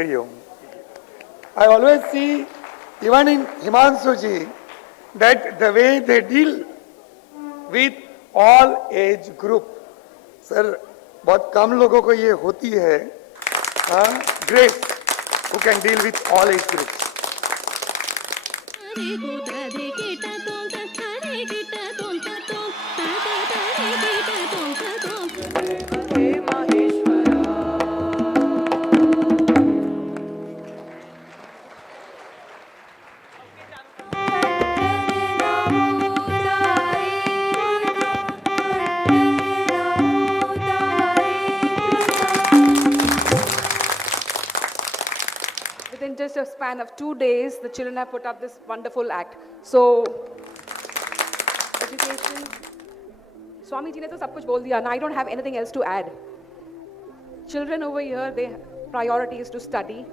Hari Om. I always see, even in Himanshu ji, that the way they deal with all age group. Sir, बहुत कम लोगों को ये होती है, grace, who can deal with all age groups. Within just a span of 2 days, the children have put up this wonderful act. So, education. Swami ji ne to sab kuch bol diya. Now I don't have anything else to add. Children over here, their priority is to study.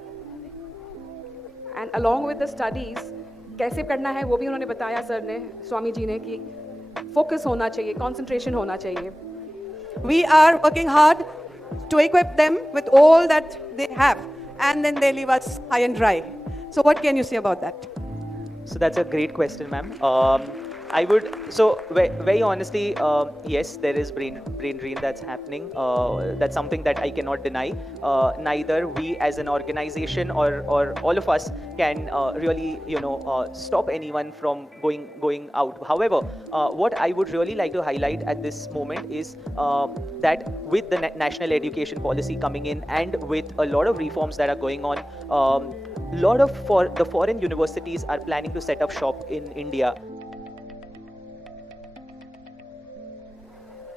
And along with the studies, कैसे करना है वो भी उन्होंने बताया sir ने, स्वामी जी ने, कि focus होना चाहिए, concentration होना चाहिए. We are working hard to equip them with all that they have, and then they leave us high and dry. So what can you say about that? So that's a great question, ma'am. I would, so very honestly, yes, there is brain drain that's happening. That's something that I cannot deny. Neither we as an organization or all of us can really, stop anyone from going out. However, what I would really like to highlight at this moment is that with the national education policy coming in and with a lot of reforms that are going on, lot of the foreign universities are planning to set up shop in India.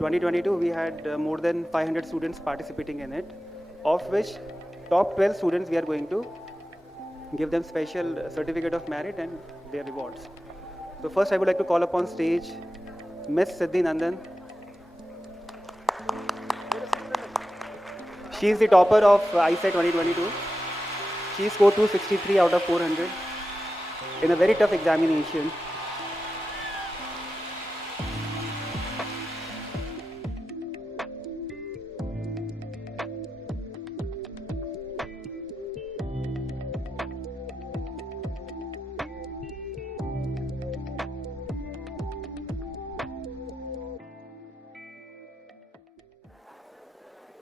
2022, we had more than 500 students participating in it, of which top 12 students we are going to give them special certificate of merit and their rewards. So first I would like to call upon stage Miss Siddhi Nandan. She is the topper of ISET 2022. She scored 263 out of 400 in a very tough examination.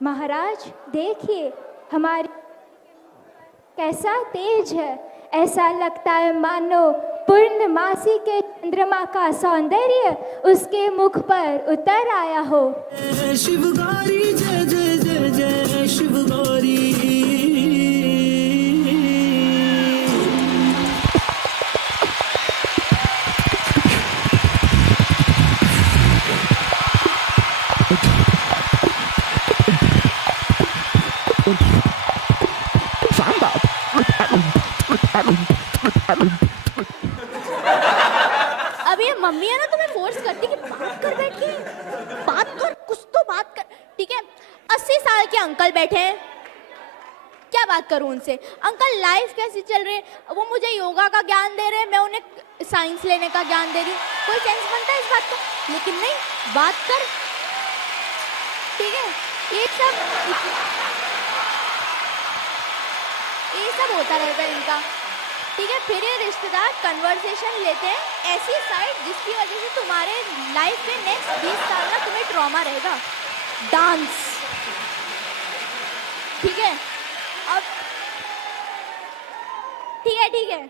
महाराज देखिए हमारी कैसा तेज है, ऐसा लगता है मानो पूर्णमासी के चंद्रमा का सौंदर्य उसके मुख पर उतर आया हो। शिवगौरी जय जय जय जय शिवगौरी। अब ये मम्मी है ना, तुम्हें फोर्स करती कि बात कर, बैठ के बात कर, कुछ तो बात कर, ठीक है। 80 साल के अंकल बैठे हैं, क्या बात करूं उनसे। अंकल लाइफ कैसी चल रही है, वो मुझे योगा का ज्ञान दे रहे हैं, मैं उन्हें साइंस लेने का ज्ञान दे रही हूँ। कोई सेंस बनता है इस बात का? लेकिन नहीं, बात कर, ठीक है। ये सब होता रहता है इनका, ठीक है। फिर ये रिश्तेदार कन्वर्सेशन लेते हैं ऐसी साइड जिसकी वजह से तुम्हारे लाइफ में नेक्स्ट 20 साल ना तुम्हें ट्रॉमा रहेगा। डांस, ठीक है। अब ठीक है, ठीक है।